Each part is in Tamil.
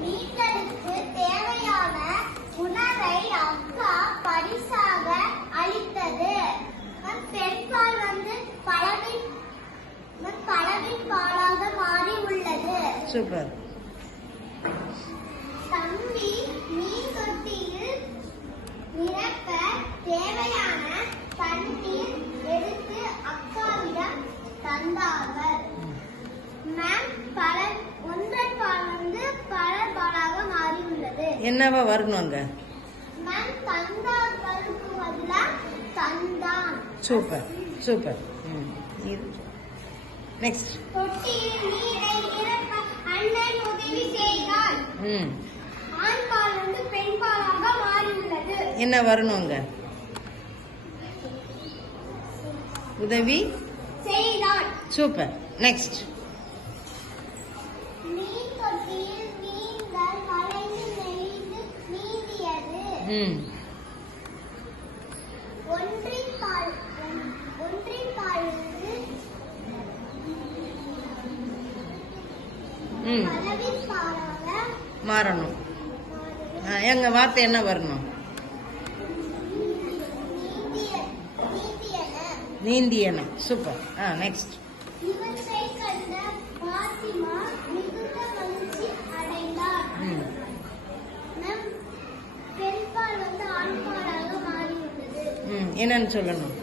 மீன்களுக்கு தேவையான உணவை அக்கா பரிசாக அளித்தது. பெண்பால் வந்து பாலாக மாறி உள்ளது. சூப்பர். தம்பி மீன் தொட்டியில் நிரப்ப தேவையான தண்ணீர் எடுத்து அக்காவிடம் தந்தார்கள். மேம் பல ஒன்றன் பால் வந்து பல பாலாக மாறியுள்ளது. என்னவா வரணும் அங்க மேம் தந்தான். சூப்பர் சூப்பர் நெக்ஸ்ட் தொட்டியில் நீரை நிரப்ப அண்ணன் உதவி செய்தான் ம். ஆண் பால் வந்து பெண் பாலாக மாறியுள்ளது. என்ன வரணும் அங்க உதவி? செய்தான் சூப்பர் நெக்ஸ்ட் மீன் தொட்டியில் மீன்கள் கலைந்து நெளிந்து ம். பால் பாலிருந்து ம். மாறணும். ஆ, எங்க வார்த்தை என்ன வரணும்? நீந்தியன. நீந்தியன சூப்பர். ஆ நெக்ஸ்ட் இவற்றை கண்ட பாத்திமா மிகுந்த மகிழ்ச்சி அடைந்தார் ம் நம் பெண்பால் வந்து ஆண்பாலாக மாறியுள்ளது ம் என்னன்னு சொல்லணும்.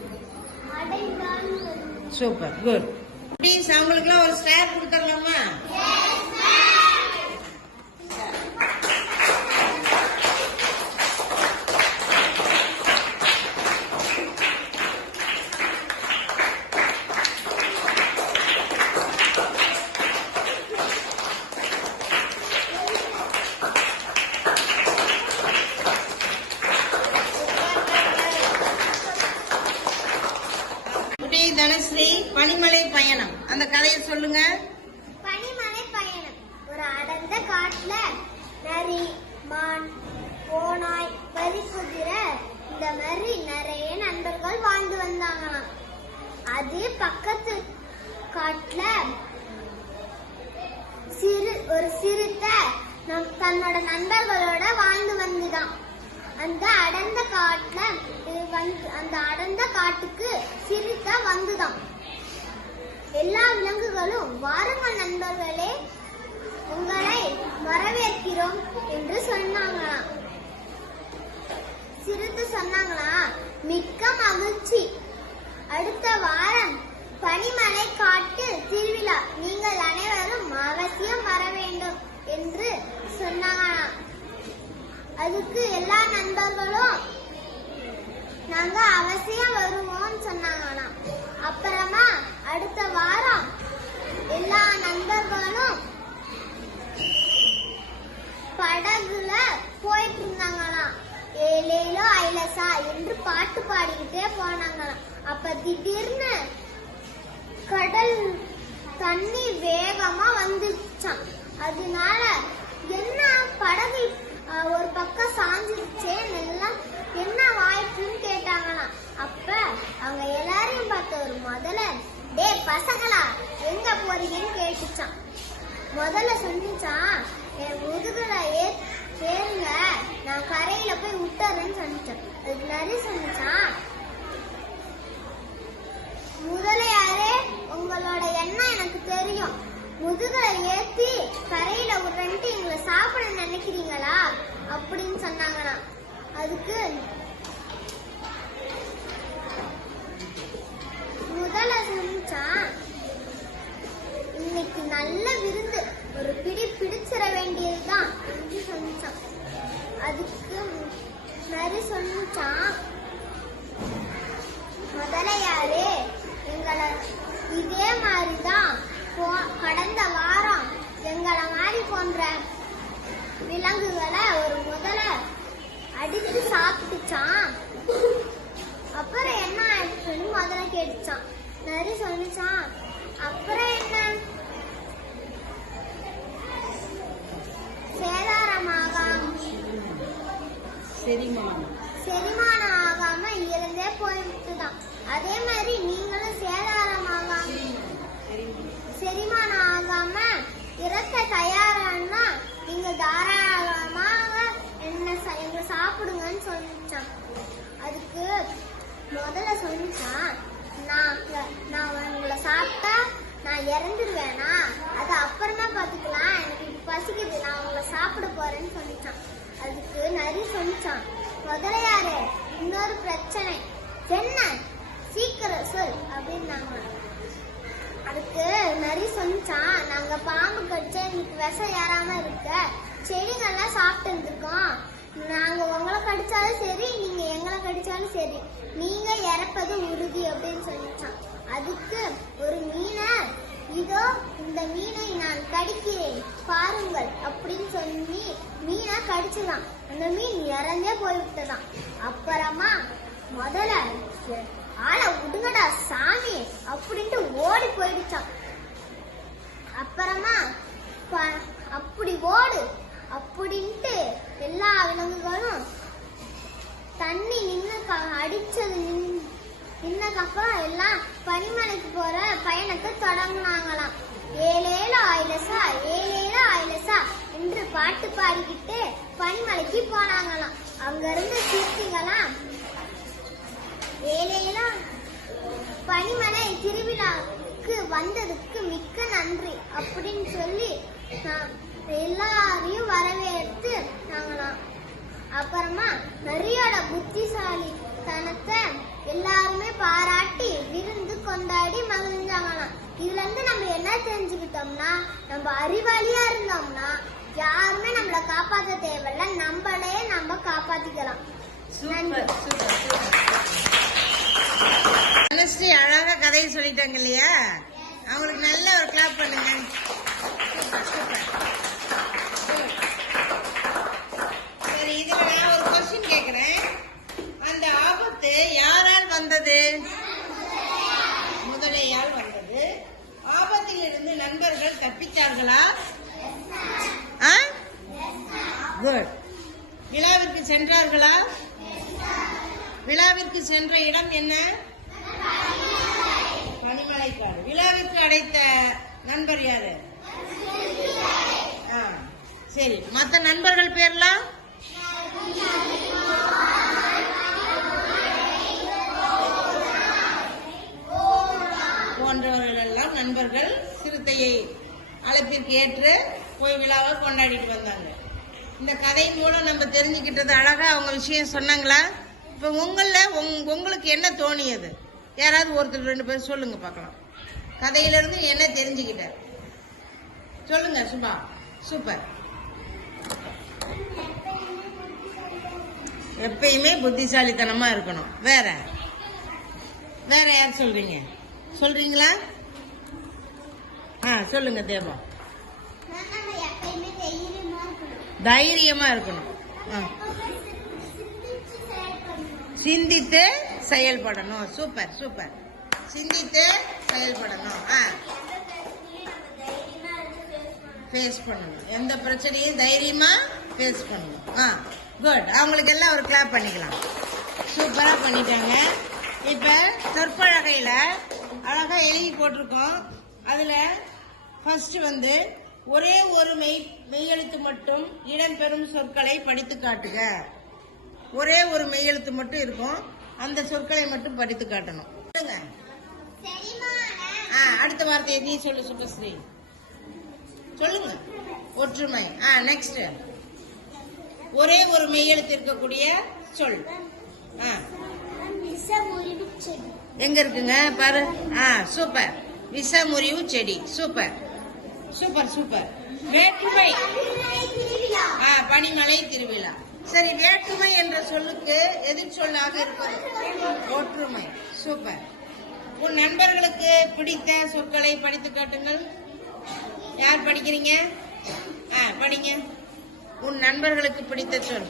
Super good. ப்ளீஸ் அவங்களுக்குலாம் ஒரு ஸ்டார் கொடுத்துடலாமா குட்டி தனஸ்ரீ பனிமலை பயணம் அந்த கதையை சொல்லுங்க பனிமலை பயணம் ஒரு அடர்ந்த காட்டுல நரி மான் ஓநாய் வரிக்குதிரை இந்த மாதிரி நிறைய நண்பர்கள் வாழ்ந்து வந்தாங்களாம் அது பக்கத்து காட்டுல சிறு ஒரு சிறுத்தை நம் தன்னோட நண்பர்களோட வாழ்ந்து வந்துதான் அந்த அடர்ந்த காட்டுல இது வந்து அந்த அடர்ந்த காட்டுக்கு சிறுத்தை வந்துதான். எல்லா விலங்குகளும் வாருங்கள் நண்பர்களே உங்களை வரவேற்கிறோம் என்று சொன்னாங்களாம். சிறுத்தை சொன்னாங்களா மிக்க மகிழ்ச்சி. அடுத்த வாரம் பனிமலை காட்டு திருவிழா. நீங்கள் அனைவரும் அவசியம் வர வேண்டும் என்று சொன்னாங்களாம். அதுக்கு எல்லா நண்பர்களும் நாங்க அவசியம் வருவோம்னு சொன்னாங்களாம் அப்புறமா அடுத்த வாரம் எல்லா நண்பர்களும் படகுல போயிட்டு இருந்தாங்களாம் ஏலேலோ ஐலசா என்று பாட்டு பாடிக்கிட்டே போனாங்களாம் அப்ப திடீர்னு கடல் தண்ணி வேகமா வந்துச்சான் அதனால என்ன படகு ஒரு பக்கம் சாஞ்சிருச்சே எல்லாம் என்ன வாய்ப்புன்னு கேட்டாங்களாம் அப்ப அவங்க எல்லாரையும் பார்த்த ஒரு முதல்ல டே பசங்களா எங்க போறீங்கன்னு கேட்டுச்சான் முதல்ல சொன்னிச்சான் என் முதுகுல ஏ ஏறுங்க. நான் கரையில போய் விட்டுறேன்னு சொன்னிச்சான் அதுக்கு நிறைய சொன்னிச்சான் முதலையாரே உங்களோட எண்ணம் எனக்கு தெரியும். முதுகுல ஏத்தி கரையில விடுறேன்ட்டு எங்களை சாப்பிட நினைக்கிறீங்களா? அப்படின்னு சொன்னாங்களாம். அதுக்கு இன்னைக்கு நல்ல விருந்து ஒரு பிடி பிடிச்சிட வேண்டியதுதான் என்று சொன்னான். அதுக்கு நரி சொன்னான் முதலையாரே எங்களை இதே மாதிரிதான் கடந்த வாரம் எங்களை மாதிரி போன்ற விலங்குகளை ஒரு முதல அடித்து சாப்பிட்டுச்சான் அப்புறம் என்ன ஆயிடுச்சுன்னு முதல்ல கேட்டுச்சான். நரி சொல்லிச்சான் அப்புறம் என்ன சரிம்மா செரிமானம். ஆகாம இருந்தே போயிட்டுதான் அதே மாதிரி நீங்களும் சேதாரமாகாம செரிமானம். ஆகாம இறக்க தயாரானா நீங்க தாராளமாக என்ன ச- எங்க சாப்பிடுங்கன்னு சொல்லிச்சான் அதுக்கு முதல்ல சொல்லிச்சான் நான் நான் உங்களை சாப்பிட்டா நான் இறந்துடுவேனா அது அப்புறமா பார்த்துக்கலாம் எனக்கு இப்ப பசிக்குது நான் உங்களை சாப்பிட போறேன்னு சொல்லிச்சான் அதுக்கு நரி சொல்லிச்சான் முதலையாரு இன்னொரு பிரச்சனை என்ன சீக்கிரம் சொல் அப்படின்னாங்க அதுக்கு நரி பாம்பு கடிச்சா எங்களுக்கு விஷம் ஏறாம இருக்க? செடிங்கெல்லாம் சாப்பிட்டு இருந்திருக்கோம். நாங்க உங்களை கடிச்சாலும் சரி நீங்க எங்களை கடிச்சாலும் சரி. நீங்க இறப்பது உறுதி அப்படின்னு சொல்லிச்சான் அதுக்கு ஒரு மீனை இதோ இந்த மீனை நான் கடிக்கிறேன். பாருங்கள் அப்படின்னு சொல்லி மீனை கடிச்சுதான். அந்த மீன் இறந்தே போய்விட்டதான். அப்புறமா முதல்ல ஆளை விடுங்கடா சாமி அப்படின்ட்டு ஓடி போயிடுச்சான். அப்புறமா ப- அப்படி ஓடு. அப்படின்ட்டு எல்லா விலங்குகளும் தண்ணி நின்று அடிச்சது நின்- நின்னதுக்கப்புறம் எல்லாம் பனிமலைக்கு போற பயணத்தை தொடங்கினாங்களாம். ஏழேல ஆயிலசா ஏழேல ஆயிலசா என்று பாட்டு பாடிக்கிட்டு பனிமலைக்கு போனாங்களாம். அங்க இருந்த சிற்பிகளாம் ஏழேலாம் பனிமலை திருவிழா திருவிழாவுக்கு வந்ததுக்கு மிக்க நன்றி அப்படின்னு சொல்லி எல்லாரையும் வரவேற்று நாங்களாம் அப்புறமா நரியோட புத்திசாலித்தனத்தை எல்லாருமே பாராட்டி விருந்து கொண்டாடி மகிழ்ந்தாங்களாம் இதுல இருந்து நம்ம என்ன தெரிஞ்சுக்கிட்டோம்னா நம்ம அறிவாளியா இருந்தோம்னா யாருமே நம்மள காப்பாற்ற தேவையில்ல. நம்மளே நம்ம காப்பாத்திக்கலாம். நன்றி சூப்பர் அழகா கதையை சொல்லிட்டாங்க இல்லையா? அவங்களுக்கு நல்ல ஒரு கிளாப் பண்ணுங்க. சூப்பர் சூப்பர் விழாவிற்கு நண்பர் யாரு? ஆ, சரி. மத்த நண்பர்கள் பேர்லாம் போன்றவர்கள் எல்லாம் நண்பர்கள் சிறுத்தையை அழைப்பிற்கு ஏற்று போய் விழாவை கொண்டாடிட்டு வந்தாங்க. இந்த கதை மூலம் நம்ம தெரிஞ்சுக்கிட்டது அழகா அவங்க விஷயம் சொன்னாங்களா? இப்ப உங்கள உங்- உங்களுக்கு என்ன தோணியது? யாராவது ஒருத்தர் ரெண்டு பேர் சொல்லுங்க பார்க்கலாம். கதையிலிருந்து என்ன தெரிஞ்சுக்கிட்ட? சொல்லுங்க சுபா. சூப்பர். எப்பயுமே புத்திசாலித்தனமா இருக்கணும். வேற? வேற யார் சொல்றீங்க? சொல்றீங்களா? ஆ சொல்லுங்க தேவா. தைரியமா இருக்கணும். ஆ. சிந்தித்து செயல்படணும் செயல்படணும். Super super. சிந்தித்து செயல்படணும் ஆ. ஃபேஸ் பண்ணணும். எந்த பிரச்சனையும் தைரியமா ஃபேஸ் பண்ணணும். ஆ குட் அவங்களுக்கு எல்லாம் ஒரு கிளாப் பண்ணிக்கலாம். சூப்பராக பண்ணிட்டாங்க. இப்போ சொற்பழகையில் அழகாக எழுதி போட்டிருக்கோம். அதில் ஃபஸ்ட்டு வந்து ஒரே ஒரு மெய் மெய்யெழுத்து மட்டும் இடம்பெறும் சொற்களை படித்து காட்டுக. ஒரே ஒரு மெய்யெழுத்து மட்டும் இருக்கும். அந்த சொற்களை மட்டும் படித்து காட்டணும். சொல்லுங்க. ஆ அடுத்த வார்த்தையை நீ சொல்லு சுபஸ்ரீ. சொல்லுங்க. ஒற்றுமை. ஆ நெக்ஸ்ட் ஒரே ஒரு மெய்யெழுத்து இருக்கக்கூடிய சொல். ஆ. எங்க இருக்குங்க? பாரு. ஆ சூப்பர் விஷமுறிவு செடி. சூப்பர் சூப்பர் சூப்பர் வேற்றுமை. ஆ பனிமலை திருவிழா. சரி வேற்றுமை என்ற சொல்லுக்கு எதிர் சொல்லாக இருப்பது. ஒற்றுமை. சூப்பர் உன் நண்பர்களுக்கு பிடித்த சொற்களை படித்து காட்டுங்கள். யார் படிக்கிறீங்க? ஆ படிங்க. உன் நண்பர்களுக்கு பிடித்த சொல்.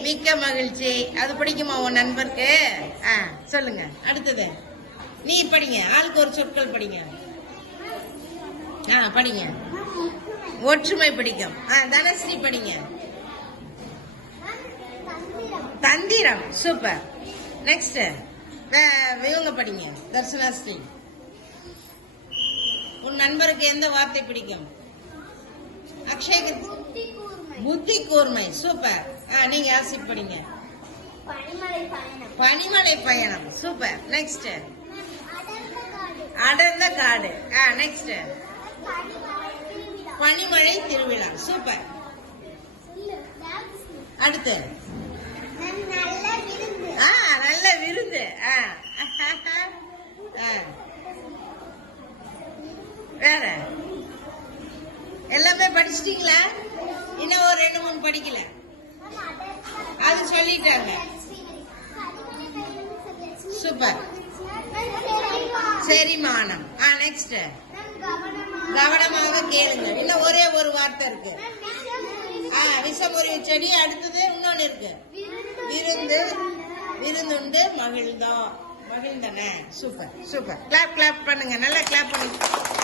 மிக்க மகிழ்ச்சி. அது பிடிக்குமா உன் நண்பருக்கு? ஆ சொல்லுங்க. அடுத்தது. நீ படிங்க. ஆளுக்கு ஒரு சொற்கள் படிங்க. ஆ படிங்க. ஒற்றுமை பிடிக்கும். ஆ தனஸ்ரீ படிங்க. தந்திரம். தந்திரம். சூப்பர். நெக்ஸ்ட் இவங்க படிங்க தர்சனா ஸ்ரீ உன் நண்பருக்கு எந்த வார்த்தை பிடிக்கும்? அக்ஷய் புத்தி கூர்மை. சூப்பர். ஆ நீங்க ஆசிப் படிங்க. பனிமலை பயணம். சூப்பர். நெக்ஸ்ட் அடர்ந்த காடு. ஆ நெக்ஸ்ட் பனிமலை திருவிழா. பனிமழை திருவிழா. சூப்பர். அடுத்து. ஆ நல்ல விருந்து. ஆ. ஆ. வேற? எல்லாமே படிச்சிட்டீங்களா? இன்னும் ஒரு ரெண்டு மூணு படிக்கல. அது சொல்லிட்டாங்க. சூப்பர். செரிமானம் ஆ நெக்ஸ்ட் கவனமாக கேளுங்க. இன்னும் ஒரே ஒரு வார்த்தை இருக்கு. ஆ விஷமுறிவு செடி அடுத்தது இன்னொன்னு இருக்கு. விருந்து. விருந்துண்டு மகிழ்ந்தோம். மகிழ்ந்தன. சூப்பர் சூப்பர் கிளாப் கிளாப் பண்ணுங்க. நல்லா கிளாப் பண்ணுங்க